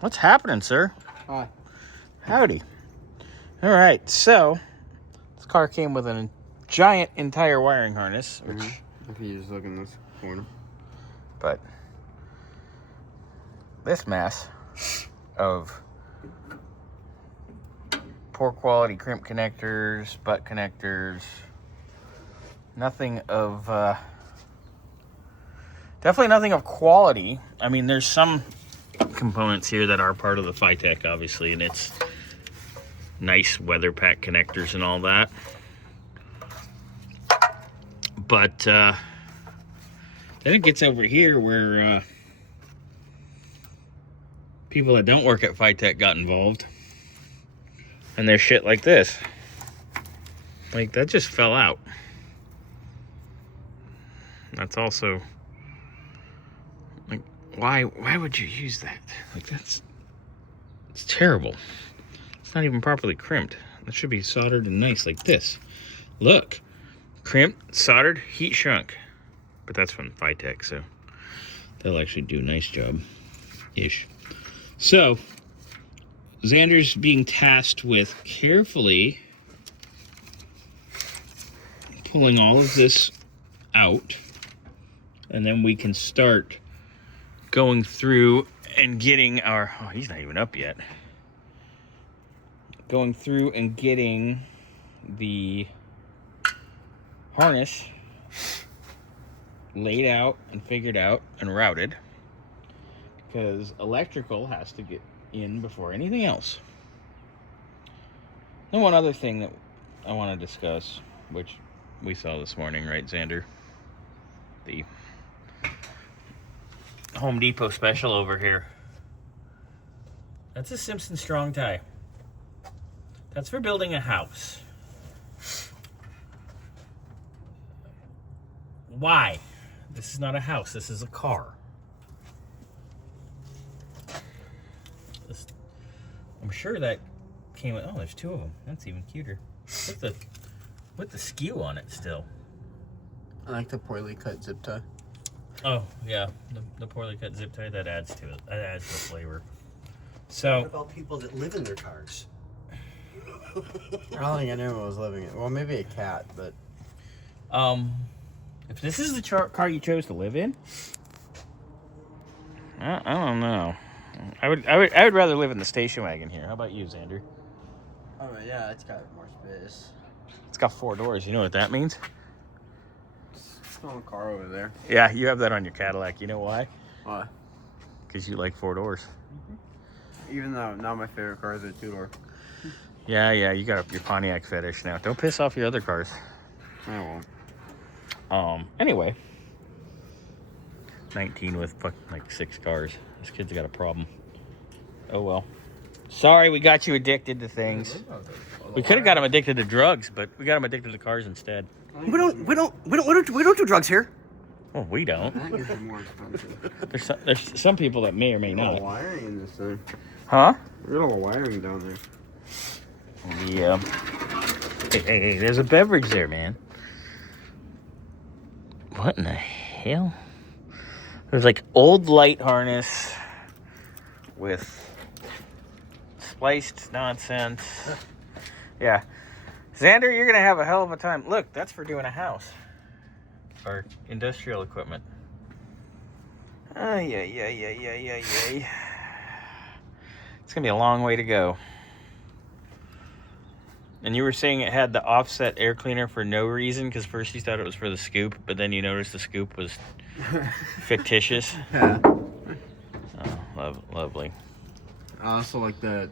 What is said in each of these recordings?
What's happening, sir? Hi. Howdy. All right, so this car came with a giant entire wiring harness, which If you just look in this corner. but this mess of poor quality crimp connectors, butt connectors, nothing of definitely nothing of quality. I mean, there's some components here that are part of the Phytech, obviously, and it's nice weather pack connectors and all that. But then it gets over here where people that don't work at Phytech got involved. And there's shit like this. Like, that just fell out. That's also... like, why would you use that? Like, it's terrible. It's not even properly crimped. It should be soldered and nice like this. Look. Crimped, soldered, heat shrunk. But that's from Phytech, so they'll actually do a nice job. Ish. So, Xander's being tasked with carefully pulling all of this out, and then we can start going through and getting our... oh, he's not even up yet. Going through and getting the harness laid out and figured out and routed, because electrical has to get in before anything else. And one other thing that I want to discuss, which we saw this morning, right, Xander? The Home Depot special over here. That's a Simpson strong tie. That's for building a house. Why? This is not a house, this is a car. I'm sure that came with... oh, there's two of them. That's even cuter. With the skew on it still. I like the poorly cut zip tie. Oh, yeah. The poorly cut zip tie, that adds to it. That adds to the flavor. So... what about people that live in their cars? I don't think anyone was living it. Well, maybe a cat, but... if this is the car you chose to live in, I don't know. I would rather live in the station wagon here. How about you, Xander? oh yeah, it's got more space. It's got 4 doors. You know what that means? It's not a car over there. Yeah, you have that on your Cadillac. You know why? Why? Because you like 4 doors. Even though not my favorite car is a 2-door. Yeah, you got your Pontiac fetish now. Don't piss off your other cars. I won't. Anyway. 19 with like 6 cars. This kid's got a problem. Oh well. Sorry, we got you addicted to things. We could have got him addicted to drugs, but we got him addicted to cars instead. We don't do drugs here. Well, we don't. That is more expensive. There's some people that may or may There's a lot not. of wiring in this thing. Huh? There's a lot of wiring down there. Yeah. Hey, there's a beverage there, man. What in the hell? There's like old light harness with spliced nonsense. Yeah. Xander, you're going to have a hell of a time. Look, that's for doing a house. Or industrial equipment. Yeah. It's going to be a long way to go. And you were saying it had the offset air cleaner for no reason, because first you thought it was for the scoop, but then you noticed the scoop was fictitious. Yeah. Oh, lovely. I also like the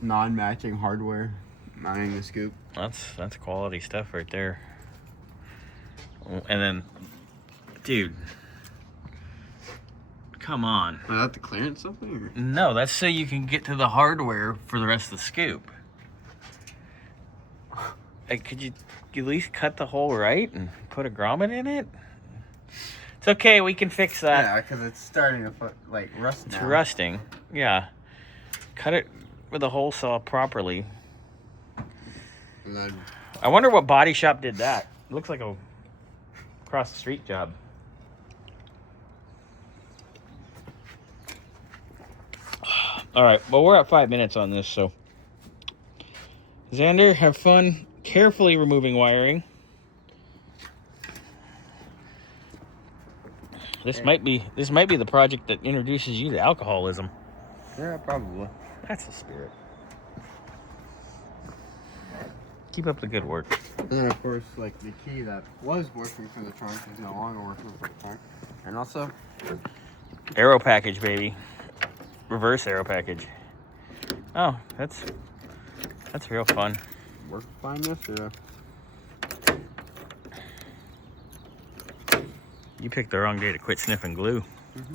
non-matching hardware mounting the scoop. That's quality stuff right there. And then, dude, come on. Is that to clearance something? Or? No, that's so you can get to the hardware for the rest of the scoop. Like, could you at least cut the hole right and put a grommet in it? It's okay, we can fix that. Yeah, because it's starting to rust now. It's rusting. Yeah. Cut it with a hole saw properly. And then, I wonder what body shop did that. It looks like a across the street job. All right, well, we're at 5 minutes on this, so Xander, have fun carefully removing wiring. This might be the project that introduces you to alcoholism. Yeah, probably. That's the spirit. Keep up the good work. And then of course, like the key that was working for the trunk is no longer working for the trunk. And also, Aero package, baby. Reverse aero package. Oh, that's real fun. work fine yesterday. You picked the wrong day to quit sniffing glue. Mm-hmm.